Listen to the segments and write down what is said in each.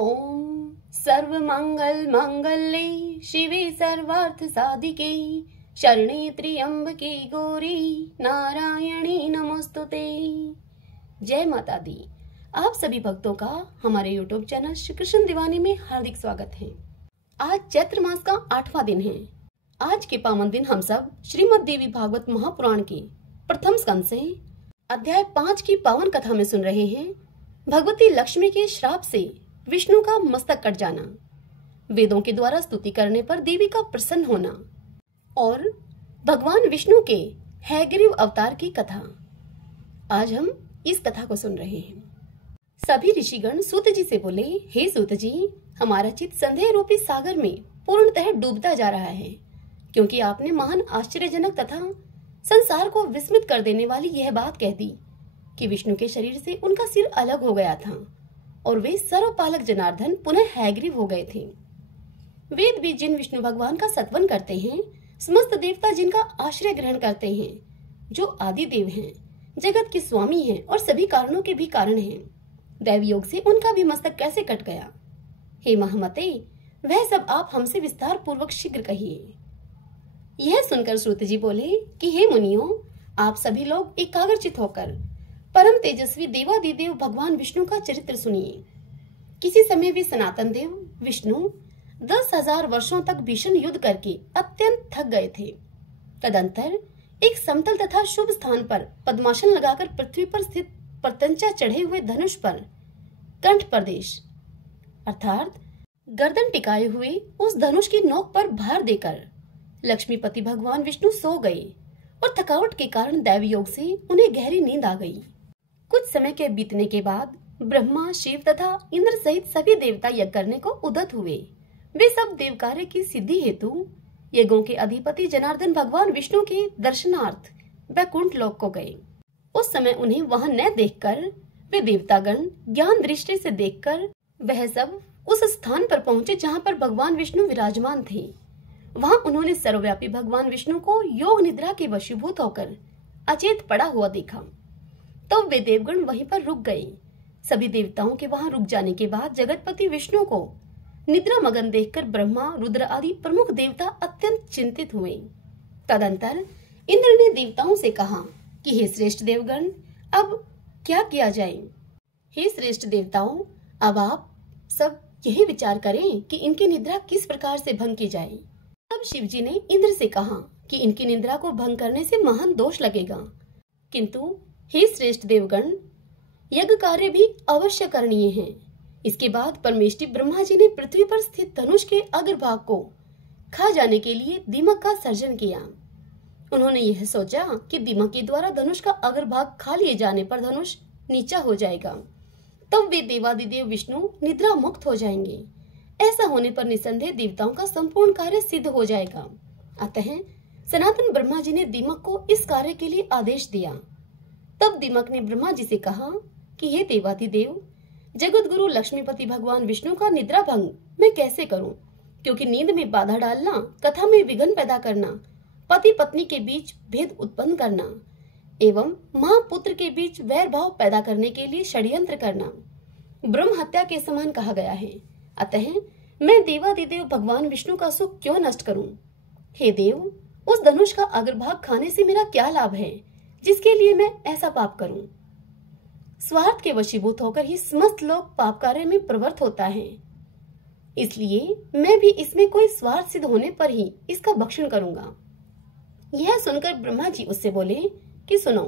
ओम सर्वमंगल मंगले शिवे सर्वार्थ साधिके शरणे त्र्यंबके गौरी नारायणी नमोस्तुते। जय माता दी। आप सभी भक्तों का हमारे YouTube चैनल श्री कृष्ण दीवानी में हार्दिक स्वागत है। आज चैत्र मास का 8वां दिन है। आज के पावन दिन हम सब श्रीमद् देवी भागवत महापुराण के प्रथम स्कंद से अध्याय 5 की पावन कथा में सुन रहे हैं। भगवती लक्ष्मी के श्राप से विष्णु का मस्तक कट जाना, वेदों के द्वारा स्तुति करने पर देवी का प्रसन्न होना और भगवान विष्णु के हैग्रीव अवतार की कथा। आज हम इस कथा को सुन रहे हैं। सभी ऋषिगण सूत जी से बोले, हे सूत जी, हमारा चित्त संदेह रूपी सागर में पूर्णतः डूबता जा रहा है, क्योंकि आपने महान आश्चर्यजनक तथा संसार को विस्मित कर देने वाली यह बात कह दी कि विष्णु के शरीर से उनका सिर अलग हो गया था और वे सर्वपालक जनार्दन पुनः हैग्रीव हो गए थे। वेद भी जिन विष्णु भगवान का सत्वन करते हैं, समस्त देवता जिनका आश्रय ग्रहण करते हैं, जो आदि देव हैं, जगत के स्वामी हैं और सभी कारणों के भी कारण हैं, दैव योग से उनका भी मस्तक कैसे कट गया? हे महामते, वह सब आप हमसे विस्तार पूर्वक शीघ्र कहिए। यह सुनकर सूत जी बोले कि हे मुनियों, आप सभी लोग एकाग्रचित होकर परम तेजस्वी देवादिदेव भगवान विष्णु का चरित्र सुनिए। किसी समय वे सनातन देव विष्णु 10,000 वर्षों तक भीषण युद्ध करके अत्यंत थक गए थे। तदंतर एक समतल तथा शुभ स्थान पर पद्मासन लगाकर पृथ्वी पर स्थित प्रत्यंचा चढ़े हुए धनुष पर कंठ प्रदेश अर्थात गर्दन टिकाए हुए उस धनुष की नोक पर भार देकर लक्ष्मीपति भगवान विष्णु सो गए और थकावट के कारण दैव योग से उन्हें गहरी नींद आ गई। कुछ समय के बीतने के बाद ब्रह्मा, शिव तथा इंद्र सहित सभी देवता यज्ञ करने को उद्यत हुए। वे सब देव कार्य की सिद्धि हेतु यज्ञों के अधिपति जनार्दन भगवान विष्णु के दर्शनार्थ वैकुंठ लोक को गए। उस समय उन्हें वहां न देखकर वे देवतागण ज्ञान दृष्टि से देखकर वह सब उस स्थान पर पहुंचे जहां पर भगवान विष्णु विराजमान थे। वहां उन्होंने सर्वव्यापी भगवान विष्णु को योग निद्रा के वशीभूत होकर अचेत पड़ा हुआ देखा। तब वे देवगण वहीं पर रुक गए। सभी देवताओं के वहां रुक जाने के बाद जगतपति विष्णु को निद्रा मगन देखकर ब्रह्मा, रुद्र आदि प्रमुख देवता अत्यंत चिंतित हुए। तदंतर इंद्र ने देवताओं से कहा कि हे श्रेष्ठ देवगण, अब क्या किया जाए? हे श्रेष्ठ देवताओं, अब आप सब यही विचार करें कि इनकी निद्रा किस प्रकार से भंग की जाए। तब शिव जी ने इंद्र से कहा कि इनकी निद्रा को भंग करने से महान दोष लगेगा, किंतु हे श्रेष्ठ देवगण, यज्ञ कार्य भी अवश्य करणीय है। इसके बाद परमेष्टि ब्रह्मा जी ने पृथ्वी पर स्थित धनुष के अग्रभाग को खा जाने के लिए दीमक का सर्जन किया। उन्होंने यह सोचा कि दीमक के द्वारा धनुष का अग्रभाग खा लिए जाने पर धनुष नीचा हो जाएगा, तब वे देवादिदेव विष्णु निद्रा मुक्त हो जाएंगे। ऐसा होने पर निसंदेह देवताओं का संपूर्ण कार्य सिद्ध हो जाएगा। अतः सनातन ब्रह्मा जी ने दीमक को इस कार्य के लिए आदेश दिया। तब दीमक ने ब्रह्मा जी से कहा कि हे देवादिदेव, जगत गुरु लक्ष्मीपति भगवान विष्णु का निद्रा भंग मैं कैसे करूं? क्योंकि नींद में बाधा डालना, कथा में विघ्न पैदा करना, पति पत्नी के बीच भेद उत्पन्न करना एवं माँ पुत्र के बीच वैर भाव पैदा करने के लिए षड्यंत्र करना ब्रह्म हत्या के समान कहा गया है। अतः मैं देवादिदेव भगवान विष्णु का सुख क्यों नष्ट करूं? हे देव, उस धनुष का अग्रभाग खाने से मेरा क्या लाभ है, जिसके लिए मैं ऐसा पाप करूं? स्वार्थ के वशीभूत होकर ही समस्त लोग पाप कार्य में प्रवृत्त होता है, इसलिए मैं भी इसमें कोई स्वार्थ सिद्ध होने पर ही इसका भक्षण करूंगा। यह सुनकर ब्रह्मा जी उससे बोले कि सुनो,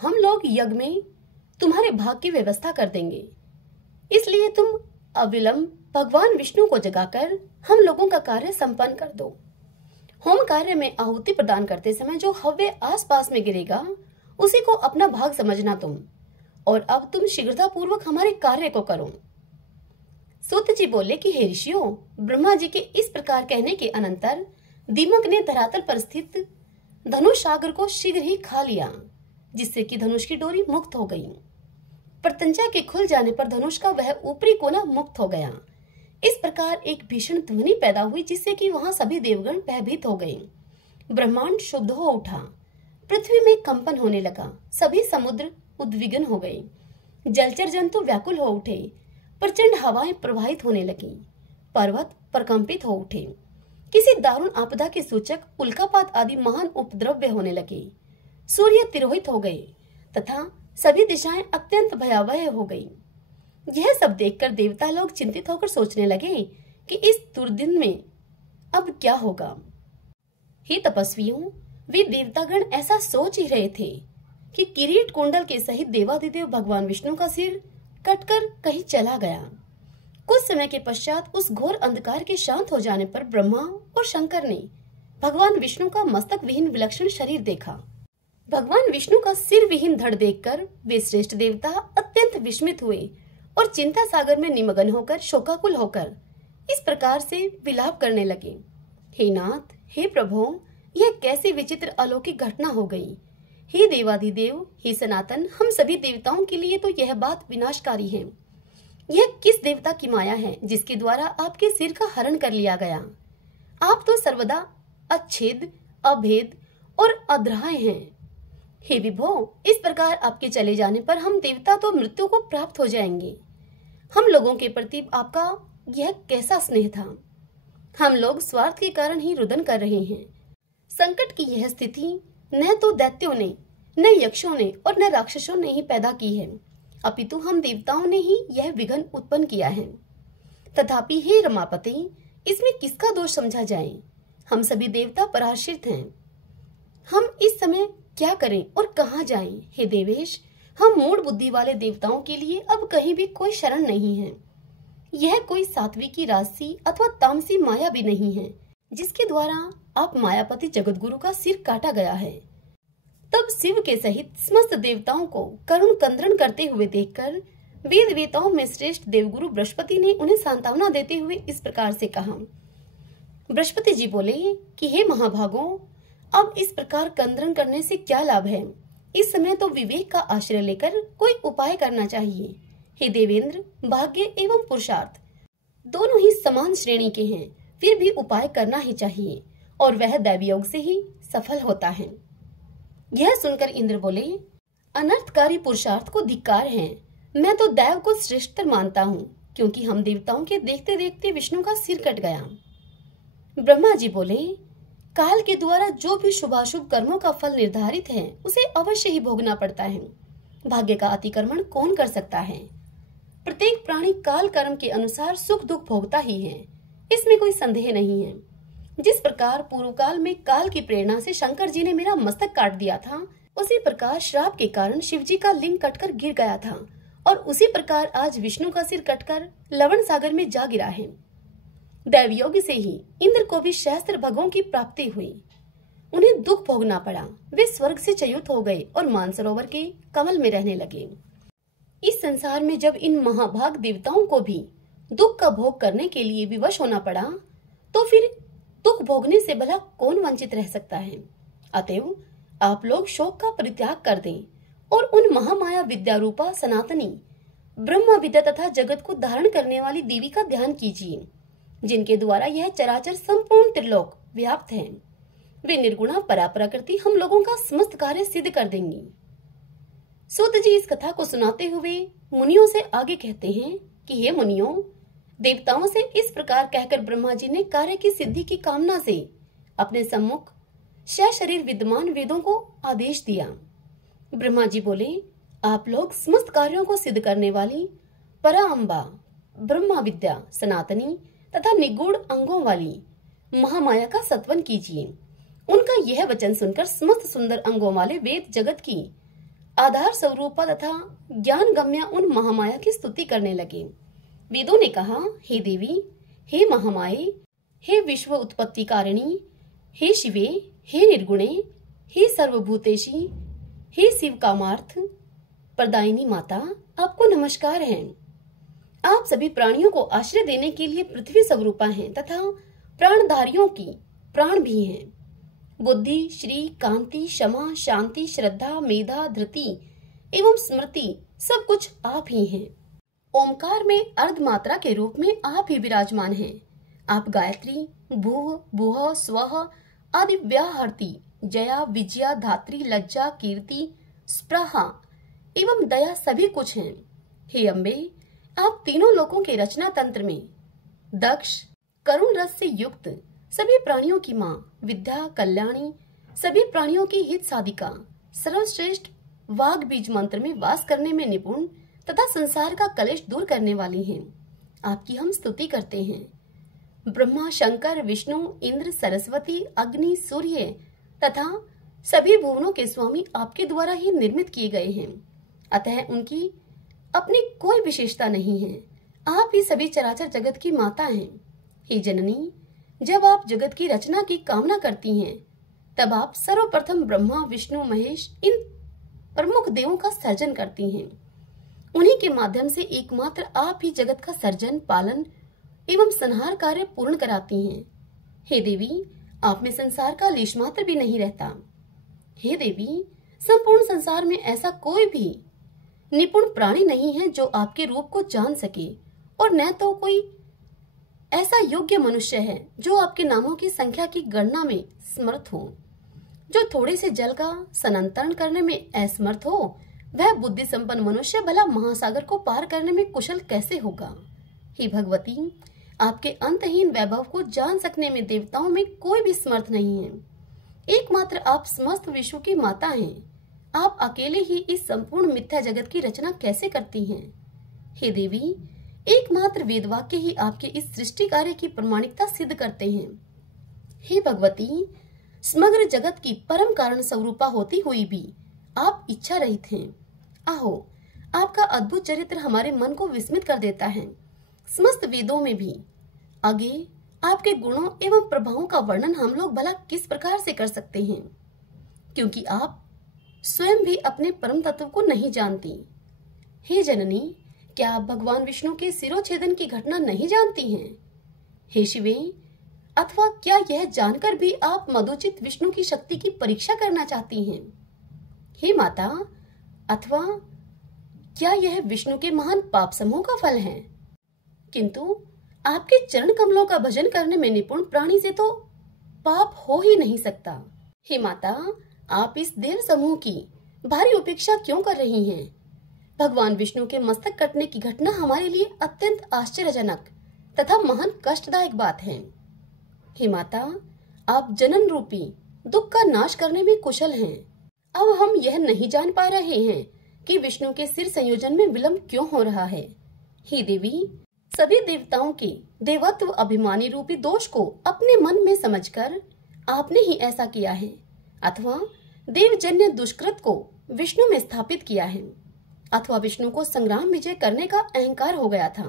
हम लोग यज्ञ में तुम्हारे भाग की व्यवस्था कर देंगे, इसलिए तुम अविलंब भगवान विष्णु को जगाकर हम लोगों का कार्य संपन्न कर दो। होम कार्य में आहुति प्रदान करते समय जो हव्य आसपास में गिरेगा, उसी को अपना भाग समझना तुम, और अब तुम शीघ्रता पूर्वक हमारे कार्य को करो। सूत जी बोले कि हे ऋषियों, ब्रह्मा जी के इस प्रकार कहने के अनंतर दीमक ने धरातल पर स्थित धनुष सागर को शीघ्र ही खा लिया, जिससे कि धनुष की डोरी मुक्त हो गई। प्रत्यंचा के खुल जाने पर धनुष का वह ऊपरी कोना मुक्त हो गया। इस प्रकार एक भीषण ध्वनि पैदा हुई, जिससे कि वहां सभी देवगण भयभीत हो गए। ब्रह्मांड शुद्ध हो उठा, पृथ्वी में कंपन होने लगा, सभी समुद्र उद्विग्न हो गए, जलचर जंतु व्याकुल हो उठे, प्रचंड हवाएं प्रवाहित होने लगी, पर्वत प्रकंपित हो उठे, किसी दारुण आपदा के सूचक उल्कापात आदि महान उपद्रव्य होने लगे, सूर्य तिरोहित हो गए तथा सभी दिशाएं अत्यंत भयावह हो गई। यह सब देखकर देवता लोग चिंतित होकर सोचने लगे कि इस दुर्दिन में अब क्या होगा। हे तपस्वियों, वे देवतागण ऐसा सोच ही रहे थे कि किरीट कुंडल के सहित देवादिदेव भगवान विष्णु का सिर कटकर कहीं चला गया। कुछ समय के पश्चात उस घोर अंधकार के शांत हो जाने पर ब्रह्मा और शंकर ने भगवान विष्णु का मस्तक विहीन विलक्षण शरीर देखा। भगवान विष्णु का सिर विहीन धड़ देखकर वे श्रेष्ठ देवता अत्यंत विस्मित हुए और चिंता सागर में निमग्न होकर शोकाकुल होकर इस प्रकार से विलाप करने लगे। हे नाथ, हे प्रभु, यह कैसी विचित्र अलौकिक घटना हो गई। हे देवादिदेव, हे सनातन, हम सभी देवताओं के लिए तो यह बात विनाशकारी है। यह किस देवता की माया है जिसके द्वारा आपके सिर का हरण कर लिया गया? आप तो सर्वदा अच्छेद, अभेद और अद्राह्य हैं। हे विभो, इस प्रकार आपके चले जाने पर हम देवता तो मृत्यु को प्राप्त हो जाएंगे। हम लोगों के प्रति आपका यह कैसा स्नेह था? हम लोग स्वार्थ के कारण ही रुदन कर रहे हैं। संकट की यह स्थिति न तो दैत्यों ने, न यक्षों ने और न राक्षसों ने ही पैदा की है, अपितु हम देवताओं ने ही यह विघ्न उत्पन्न किया है। तथापि हे रमापति, इसमें किसका दोष समझा जाए? हम सभी देवता पराश्रित हैं। हम इस समय क्या करें और कहाँ जाएं? हे देवेश, हम मूढ़ बुद्धि वाले देवताओं के लिए अब कहीं भी कोई शरण नहीं है। यह कोई सात्विकी, राजसी अथवा तामसी माया भी नहीं है जिसके द्वारा आप मायापति जगतगुरु का सिर काटा गया है। तब शिव के सहित समस्त देवताओं को करुण कंद्रण करते हुए देखकर वेद वेताओं में श्रेष्ठ देवगुरु बृहस्पति ने उन्हें सांत्वना देते हुए इस प्रकार से कहा। बृहस्पति जी बोले कि हे महाभागों, अब इस प्रकार कंद्रण करने से क्या लाभ है? इस समय तो विवेक का आश्रय लेकर कोई उपाय करना चाहिए। हे देवेंद्र, भाग्य एवं पुरुषार्थ दोनों ही समान श्रेणी के हैं, फिर भी उपाय करना ही चाहिए और वह दैवयोग से ही सफल होता है। यह सुनकर इंद्र बोले, अनर्थकारी पुरुषार्थ को धिक्कार है। मैं तो दैव को श्रेष्ठतर मानता हूँ, क्योंकि हम देवताओं के देखते देखते विष्णु का सिर कट गया। ब्रह्मा जी बोले, काल के द्वारा जो भी शुभाशुभ कर्मों का फल निर्धारित है उसे अवश्य ही भोगना पड़ता है। भाग्य का अतिक्रमण कौन कर सकता है? प्रत्येक प्राणी काल कर्म के अनुसार सुख दुख भोगता ही है, इसमें कोई संदेह नहीं है। जिस प्रकार पूर्व काल में काल की प्रेरणा से शंकर जी ने मेरा मस्तक काट दिया था, उसी प्रकार श्राप के कारण शिव जी का लिंग कटकर गिर गया था और उसी प्रकार आज विष्णु का सिर कटकर लवण सागर में जा गिरा है। दैवयोग से ही इंद्र को भी सहस्त्र भगों की प्राप्ति हुई। उन्हें दुख भोगना पड़ा। वे स्वर्ग से च्युत हो गए और मानसरोवर के कमल में रहने लगे। इस संसार में जब इन महाभाग देवताओं को भी दुख का भोग करने के लिए विवश होना पड़ा, तो फिर दुख भोगने से भला कौन वंचित रह सकता है? अतएव आप लोग शोक का परित्याग कर दें और उन महामाया विद्या रूपा सनातनी ब्रह्म विद्या तथा जगत को धारण करने वाली देवी का ध्यान कीजिए, जिनके द्वारा यह चराचर संपूर्ण त्रिलोक व्याप्त है। वे निर्गुणा पराप्रकृति हम लोगों का समस्त कार्य सिद्ध कर देंगी। सूत जी इस कथा को सुनाते हुए मुनियों से आगे कहते हैं कि हे मुनियों, देवताओं से इस प्रकार कहकर ब्रह्मा जी ने कार्य की सिद्धि की कामना से अपने सम्मुख शरीर विद्यमान वेदों को आदेश दिया। ब्रह्मा जी बोले, आप लोग समस्त कार्यों को सिद्ध करने वाली पराअंबा ब्रह्मा विद्या सनातनी तथा निगूढ़ अंगों वाली महामाया का सत्वन कीजिए। उनका यह वचन सुनकर समस्त सुंदर अंगों वाले वेद जगत की आधार स्वरूपा तथा ज्ञान गम्या उन महामाया की स्तुति करने लगे। वेदों ने कहा, हे देवी, हे महामाये, हे विश्व उत्पत्ति कारिणी, हे शिवे, हे निर्गुणे, हे सर्वभूतेशी, हे शिव कामार्थ प्रदायिनी माता, आपको नमस्कार है। आप सभी प्राणियों को आश्रय देने के लिए पृथ्वी स्वरूपा हैं तथा प्राणधारियों की प्राण भी हैं। बुद्धि, श्री, कांति, क्षमा, शांति, श्रद्धा, मेधा, धृति एवं स्मृति सब कुछ आप ही हैं। ओमकार में अर्ध मात्रा के रूप में आप ही विराजमान हैं। आप गायत्री, भूः, भुवः, स्वः आदि व्याहर्ति, जया, विजया, धात्री, लज्जा, कीर्ति, स्पृहा एवं दया सभी कुछ हैं। हे अम्बे, आप तीनों लोकों के रचना तंत्र में दक्ष, करुण रस से युक्त, सभी प्राणियों की माँ, विद्या कल्याणी, सभी प्राणियों की हित साधिका, सर्वश्रेष्ठ वाग बीज मंत्र में वास करने में निपुण तथा संसार का कलेश दूर करने वाली हैं। आपकी हम स्तुति करते हैं। ब्रह्मा, शंकर, विष्णु, इंद्र, सरस्वती, अग्नि, सूर्य तथा सभी भुवनों के स्वामी आपके द्वारा ही निर्मित किए गए हैं, अतः उनकी अपनी कोई विशेषता नहीं है। आप ही सभी चराचर जगत की माता हैं। हे जननी, जब आप जगत की रचना की कामना करती हैं, तब आप सर्वप्रथम ब्रह्मा, विष्णु, महेश इन प्रमुख देवों का सर्जन करती हैं। उन्हीं के माध्यम से एकमात्र आप ही जगत का सर्जन, पालन एवं संहार कार्य पूर्ण कराती हैं। हे देवी, आप में संसार का लेश मात्र भी नहीं रहता। हे देवी, संपूर्ण संसार में ऐसा कोई भी निपुण प्राणी नहीं है जो आपके रूप को जान सके, और न तो कोई ऐसा योग्य मनुष्य है जो आपके नामों की संख्या की गणना में समर्थ हो। जो थोड़े से जल का सनांतरण करने में असमर्थ हो, वह बुद्धि संपन्न मनुष्य भला महासागर को पार करने में कुशल कैसे होगा। हे भगवती, आपके अंतहीन वैभव को जान सकने में देवताओं में कोई भी समर्थ नहीं है। एकमात्र आप समस्त विश्व की माता हैं। आप अकेले ही इस संपूर्ण मिथ्या जगत की रचना कैसे करती हैं। हे देवी, एकमात्र वेद वाक्य ही आपके इस सृष्टि कार्य की प्रमाणिकता सिद्ध करते हैं। हे भगवती, समग्र जगत की परम कारण स्वरूपा होती हुई भी आप इच्छा रहित हैं। आहो, आपका अद्भुत चरित्र हमारे मन को विस्मित कर देता है। समस्त वेदों में भी आगे आपके गुणों एवं प्रभावों का वर्णन हम लोग भला किस प्रकार से कर सकते हैं, क्योंकि आप स्वयं भी अपने परम तत्व को नहीं जानती। हे जननी, क्या आप भगवान विष्णु के सिरोच्छेदन की घटना नहीं जानती हैं? हे शिवे, अथवा क्या यह जानकर भी आप मधुचित विष्णु की शक्ति की परीक्षा करना चाहती हैं? हे माता, अथवा क्या यह विष्णु के महान पाप समूह का फल है? किंतु आपके चरण कमलों का भजन करने में निपुण प्राणी से तो पाप हो ही नहीं सकता। हे माता, आप इस देव समूह की भारी उपेक्षा क्यों कर रही हैं? भगवान विष्णु के मस्तक कटने की घटना हमारे लिए अत्यंत आश्चर्यजनक तथा महान कष्टदायक बात है। हे माता, आप जनन रूपी दुख का नाश करने में कुशल हैं। अब हम यह नहीं जान पा रहे हैं कि विष्णु के सिर संयोजन में विलंब क्यों हो रहा है। हे देवी, सभी देवताओं के देवत्व अभिमानी रूपी दोष को अपने मन में समझकर आपने ही ऐसा किया है, अथवा देवजन्य दुष्कृत को विष्णु में स्थापित किया है, अथवा विष्णु को संग्राम विजय करने का अहंकार हो गया था,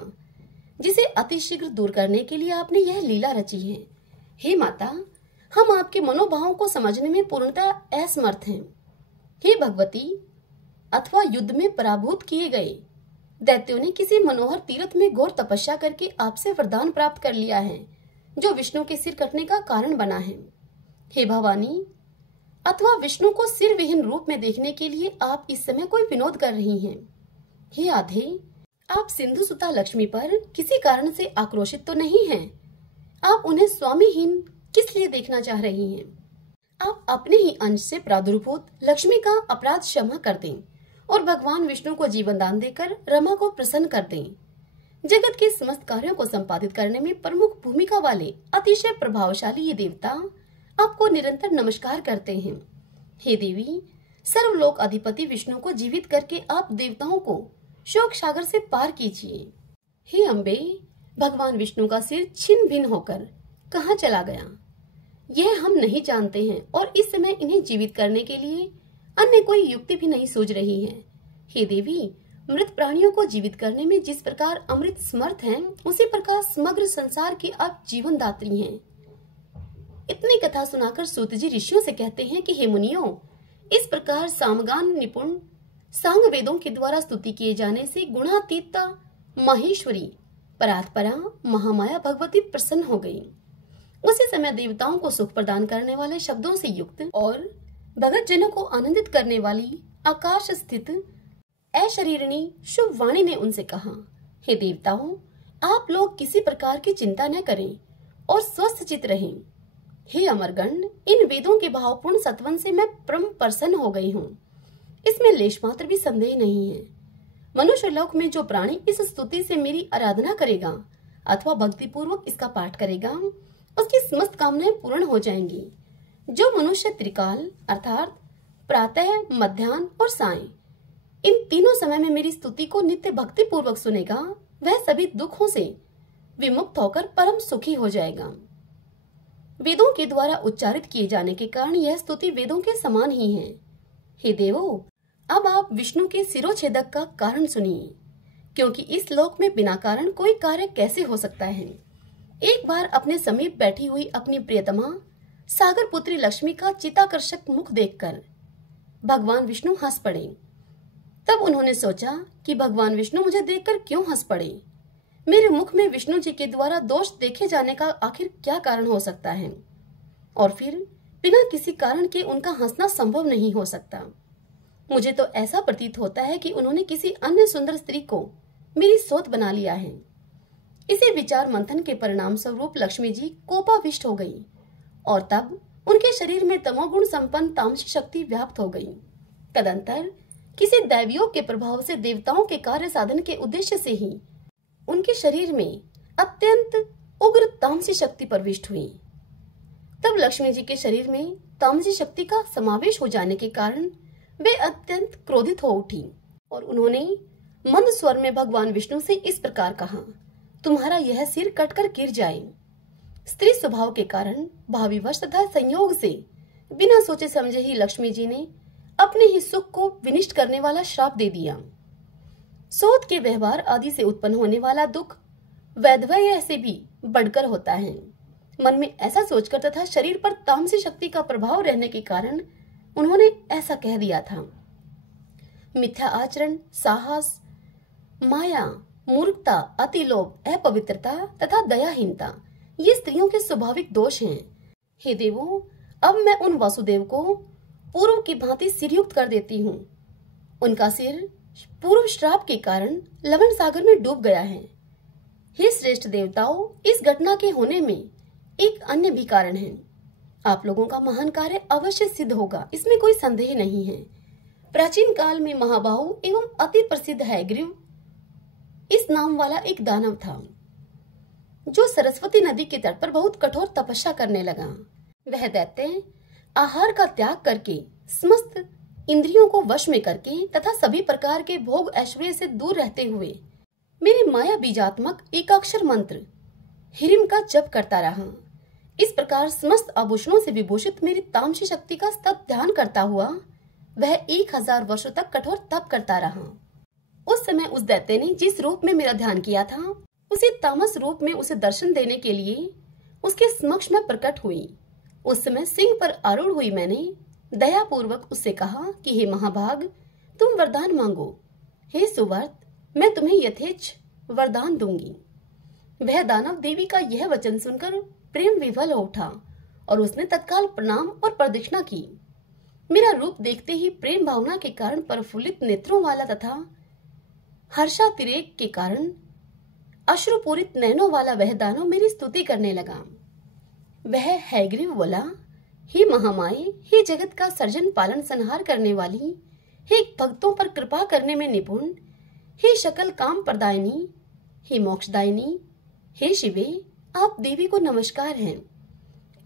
जिसे अतिशीघ्र दूर करने के लिए आपने यह लीला रची है। हे माता, हम आपके मनोभावों को समझने में पूर्णतः असमर्थ हैं। हे भगवती, अथवा युद्ध में पराभूत किए गए दैत्यों ने किसी मनोहर तीर्थ में घोर तपस्या करके आपसे वरदान प्राप्त कर लिया है, जो विष्णु के सिर कटने का कारण बना है। हे भवानी, अथवा विष्णु को सिर विहीन रूप में देखने के लिए आप इस समय कोई विनोद कर रही हैं। हे आधे, आप सिंधु सुता लक्ष्मी पर किसी कारण से आक्रोशित तो नहीं हैं। आप उन्हें स्वामीहीन किस लिए देखना चाह रही हैं? आप अपने ही अंश से प्रादुर्भूत लक्ष्मी का अपराध क्षमा कर दें और भगवान विष्णु को जीवन दान देकर रमा को प्रसन्न कर दें। जगत के समस्त कार्यों को संपादित करने में प्रमुख भूमिका वाले अतिशय प्रभावशाली ये देवता आपको निरंतर नमस्कार करते हैं। हे देवी, सर्वलोक अधिपति विष्णु को जीवित करके आप देवताओं को शोक सागर से पार कीजिए। हे अम्बे, भगवान विष्णु का सिर छिन्न भिन्न होकर कहाँ चला गया, यह हम नहीं जानते हैं, और इस समय इन्हें जीवित करने के लिए अन्य कोई युक्ति भी नहीं सूझ रही है। हे देवी, मृत प्राणियों को जीवित करने में जिस प्रकार अमृत समर्थ हैं, उसी प्रकार समग्र संसार की आप जीवन दात्री हैं। इतनी कथा सुनाकर सूत जी ऋषियों से कहते हैं कि हे मुनियों, इस प्रकार सामगान निपुण सांग वेदों के द्वारा स्तुति किए जाने से गुणातीता महेश्वरी परात्परा महामाया भगवती प्रसन्न हो गई। उसी समय देवताओं को सुख प्रदान करने वाले शब्दों से युक्त और भगत जनों को आनंदित करने वाली आकाश स्थित अशरीरिणी शुभ वाणी ने उनसे कहा, हे देवताओं, आप लोग किसी प्रकार की चिंता न करें और स्वस्थ चित रहें। हे अमरगण, इन वेदों के भावपूर्ण सत्वन से मैं परम प्रसन्न हो गई हूँ। इसमें लेश मात्र भी संदेह नहीं है। मनुष्य लोक में जो प्राणी इस स्तुति से मेरी आराधना करेगा अथवा भक्ति पूर्वक इसका पाठ करेगा, उसकी समस्त कामनाएं पूर्ण हो जाएंगी। जो मनुष्य त्रिकाल अर्थात प्रातः, मध्याह्न और सायं, इन तीनों समय में मेरी स्तुति को नित्य भक्ति पूर्वक सुनेगा, वह सभी दुखों से विमुक्त होकर परम सुखी हो जाएगा। वेदों के द्वारा उच्चारित किए जाने के कारण यह स्तुति वेदों के समान ही है। हे देवो, अब आप विष्णु के सिरोच्छेदक का कारण सुनिए, क्योंकि इस लोक में बिना कारण कोई कार्य कैसे हो सकता है। एक बार अपने समीप बैठी हुई अपनी प्रियतमा सागर पुत्री लक्ष्मी का चिताकर्षक मुख देखकर भगवान विष्णु हंस पड़े। तब उन्होंने सोचा कि भगवान विष्णु मुझे देखकर क्यों हंस पड़े। मेरे मुख में विष्णु जी के द्वारा दोष देखे जाने का आखिर क्या कारण हो सकता है, और फिर बिना किसी कारण के उनका हंसना संभव नहीं हो सकता। मुझे तो ऐसा प्रतीत होता है कि उन्होंने किसी अन्य सुंदर स्त्री को मेरी सोत बना लिया है। इसी विचार मंथन के परिणाम स्वरूप लक्ष्मी जी कोपाविष्ट हो गई और तब उनके शरीर में तमोगुण संपन्न तामसी शक्ति व्याप्त हो गई। तदंतर किसी दैवयोग के प्रभाव से देवताओं के कार्य साधन के उद्देश्य से ही उनके शरीर में अत्यंत उग्र तामसी शक्ति प्रविष्ट हुई। तब लक्ष्मी जी के शरीर में तामसी शक्ति का समावेश हो जाने के कारण वे अत्यंत क्रोधित हो उठी और उन्होंने मंद स्वर में भगवान विष्णु से इस प्रकार कहा, तुम्हारा यह सिर कटकर गिर जाए। स्त्री स्वभाव के कारण भाविवश तथा संयोग से बिना सोचे समझे ही लक्ष्मी जी ने अपने ही सुख को विनिष्ट करने वाला श्राप दे दिया। सोत के व्यवहार आदि से उत्पन्न होने वाला दुख वैधव्य से भी बढ़कर होता है। मन में ऐसा सोचकर तथा शरीर पर तामसी शक्ति का प्रभाव रहने के कारण उन्होंने ऐसा कह दिया था। मिथ्या आचरण, साहस, माया, मूर्खता, अतिलोभ, अपवित्रता तथा दयाहीनता ये स्त्रियों के स्वाभाविक दोष हैं। हे देवों, अब मैं उन वासुदेव को पूर्व की भांति सिरयुक्त कर देती हूँ। उनका सिर पूर्व श्राप के कारण लवण सागर में डूब गया है। हे श्रेष्ठ देवताओं, इस घटना के होने में एक अन्य भी कारण है। आप लोगों का महान कार्य अवश्य सिद्ध होगा, इसमें कोई संदेह नहीं है। प्राचीन काल में महाबाहु एवं अति प्रसिद्ध हैग्रीव इस नाम वाला एक दानव था, जो सरस्वती नदी के तट पर बहुत कठोर तपस्या करने लगा। वह दैत्य आहार का त्याग करके समस्त इंद्रियों को वश में करके तथा सभी प्रकार के भोग ऐश्वर्य से दूर रहते हुए मेरे माया बीजात्मक एकाक्षर मंत्र हिरिम का जप करता रहा। इस प्रकार समस्त आभूषणों से विभूषित मेरी तामसी शक्ति का सतत ध्यान करता हुआ वह 1000 वर्षों तक कठोर तप करता रहा। उस समय उस दैत्य ने जिस रूप में मेरा ध्यान किया था, उसी तामस रूप में उसे दर्शन देने के लिए उसके समक्ष में प्रकट हुई। उस समय सिंह पर आरूढ़ हुई मैंने दया पूर्वक उससे कहा कि हे महाभाग, तुम वरदान मांगो। हे सुवर्त, मैं तुम्हें यथेच्छ वरदान दूंगी। वह दानव देवी का यह वचन सुनकर प्रेम विवल हो उठा और उसने तत्काल प्रणाम और प्रदक्षिणा की। मेरा रूप देखते ही प्रेम भावना के कारण प्रफुल्लित नेत्रों वाला तथा हर्षातिरेक के कारण अश्रुपूरित नयनों वाला वह दानव मेरी स्तुति करने लगा। वह हैग्रीव बोला, हे महामाये, हे जगत का सर्जन पालन संहार करने वाली, हे भक्तों पर कृपा करने में निपुण, हे शकल काम प्रदायिनी, हे मोक्षदायिनी, हे शिवे, आप देवी को नमस्कार है।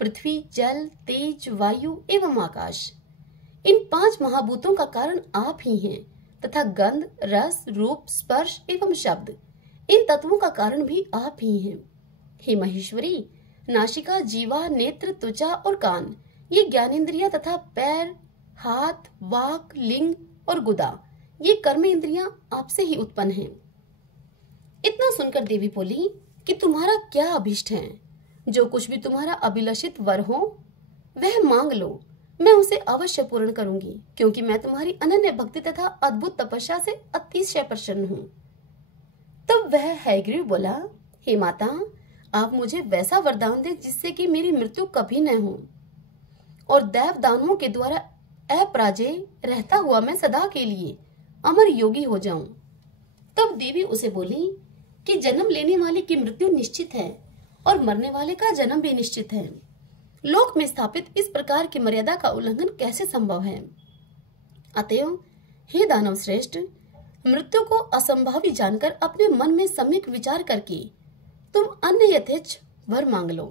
पृथ्वी, जल, तेज, वायु एवं आकाश, इन 5 महाभूतों का कारण आप ही हैं तथा गंध, रस, रूप, स्पर्श एवं शब्द, इन तत्वों का कारण भी आप ही हैं। हे महेश्वरी, नासिका, जीवा, नेत्र, त्वचा और कान, ये ज्ञानेंद्रियां तथा पैर, हाथ, वाक, लिंग और गुदा, ये कर्म इंद्रियां आपसे ही उत्पन्न हैं। इतना सुनकर देवी बोली कि तुम्हारा क्या अभिष्ट है? जो कुछ भी तुम्हारा अभिलषित वर हो वह मांग लो, मैं उसे अवश्य पूर्ण करूंगी, क्योंकि मैं तुम्हारी अनन्य भक्ति तथा अद्भुत तपस्या से अतिशय प्रसन्न हूँ। तब वह हैग्रीव बोला, हे माता, आप मुझे वैसा वरदान दे जिससे कि मेरी मृत्यु कभी न हो और दैव दानवों के द्वारा अपराजय रहता हुआ मैं सदा के लिए अमर योगी हो जाऊं। तब देवी उसे बोली कि जन्म लेने वाले की मृत्यु निश्चित है और मरने वाले का जन्म भी निश्चित है। लोक में स्थापित इस प्रकार की मर्यादा का उल्लंघन कैसे संभव है? अतएव हे दानव श्रेष्ठ, मृत्यु को असंभावी जानकर अपने मन में सम्यक विचार करके तुम अन्य यथेच्छ वर मांग लो।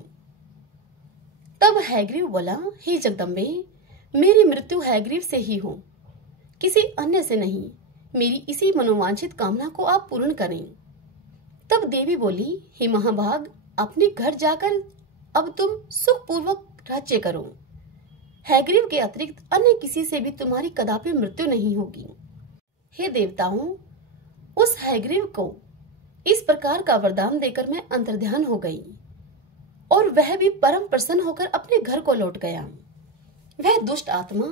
तब हैग्रीव बोला, हे जगदम्बे, मेरी मृत्यु हैग्रीव से ही हो, किसी अन्य से नहीं। मेरी इसी मनोवांछित कामना को आप पूर्ण करें। तब देवी बोली, हे महाभाग, अपने घर जाकर अब तुम सुखपूर्वक राज्य करो। हैग्रीव के अतिरिक्त अन्य किसी से भी तुम्हारी कदापि मृत्यु नहीं होगी। हे देवताओं, उस हैग्रीव को इस प्रकार का वरदान देकर मैं अंतर्ध्यान हो गई और वह भी परम प्रसन्न होकर अपने घर को लौट गया। वह दुष्ट आत्मा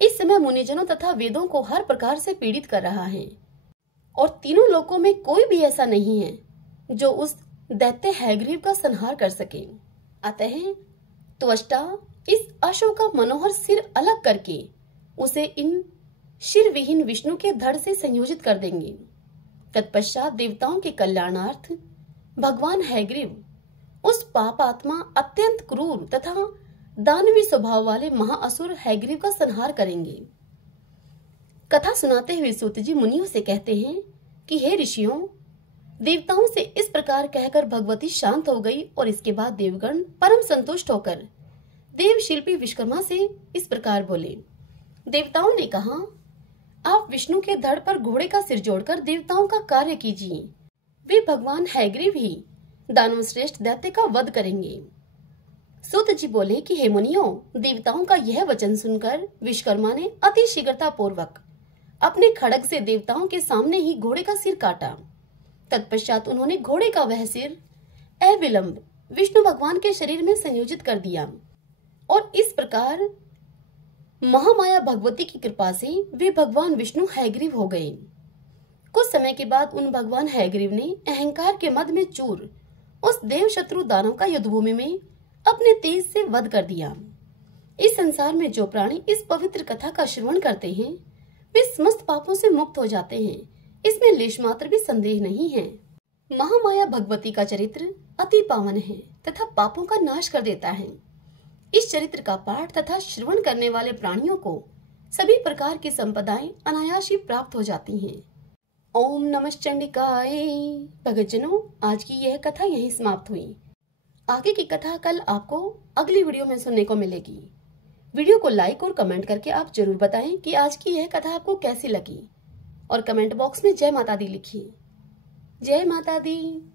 इस समय मुनिजनों तथा वेदों को हर प्रकार से पीड़ित कर रहा है और तीनों लोकों में कोई भी ऐसा नहीं है जो उस दैत्य हैग्रीव का संहार कर सके। अतः त्वष्टा इस अश्व का मनोहर सिर अलग करके उसे इन शिर विहीन विष्णु के धड़ से संयोजित कर देंगे। तत्पश्चात देवताओं के कल्याणार्थ भगवान हैग्रीव उस पापात्मा अत्यंत क्रूर तथा दानवी स्वभाव वाले महाअसुर हैग्रीव का संहार करेंगे। कथा सुनाते हुए सूत जी मुनियों से कहते हैं कि हे ऋषियों, देवताओं से इस प्रकार कहकर भगवती शांत हो गई और इसके बाद देवगण परम संतुष्ट होकर देव शिल्पी विश्वकर्मा से इस प्रकार बोले। देवताओं ने कहा, आप विष्णु के धड़ पर घोड़े का सिर जोड़कर देवताओं का कार्य कीजिए। वे भगवान हैग्रीव ही दानव श्रेष्ठ दैत्य का वध करेंगे। सूत जी बोले कि हे मुनियों, देवताओं का यह वचन सुनकर विश्वकर्मा ने अति शीघ्रता पूर्वक अपने खड्ग से देवताओं के सामने ही घोड़े का सिर काटा। तत्पश्चात उन्होंने घोड़े का वह सिर अविलंब विष्णु भगवान के शरीर में संयोजित कर दिया और इस प्रकार महामाया भगवती की कृपा से वे भगवान विष्णु हैग्रीव हो गए। कुछ समय के बाद उन भगवान हैग्रीव ने अहंकार के मद में चूर उस देव शत्रु दानव का युद्धभूमि में अपने तेज से वध कर दिया। इस संसार में जो प्राणी इस पवित्र कथा का श्रवण करते हैं वे समस्त पापों से मुक्त हो जाते हैं, इसमें लेश मात्र भी संदेह नहीं है। महामाया भगवती का चरित्र अति पावन है तथा पापों का नाश कर देता है। इस चरित्र का पाठ तथा श्रवण करने वाले प्राणियों को सभी प्रकार की संपदाएं अनायास ही प्राप्त हो जाती हैं। ओम नमः चंडिकाय। भक्तजनों, आज की यह कथा यहीं समाप्त हुई। आगे की कथा कल आपको अगली वीडियो में सुनने को मिलेगी। वीडियो को लाइक और कमेंट करके आप जरूर बताएं कि आज की यह कथा आपको कैसी लगी और कमेंट बॉक्स में जय माता दी लिखिए। जय माता दी।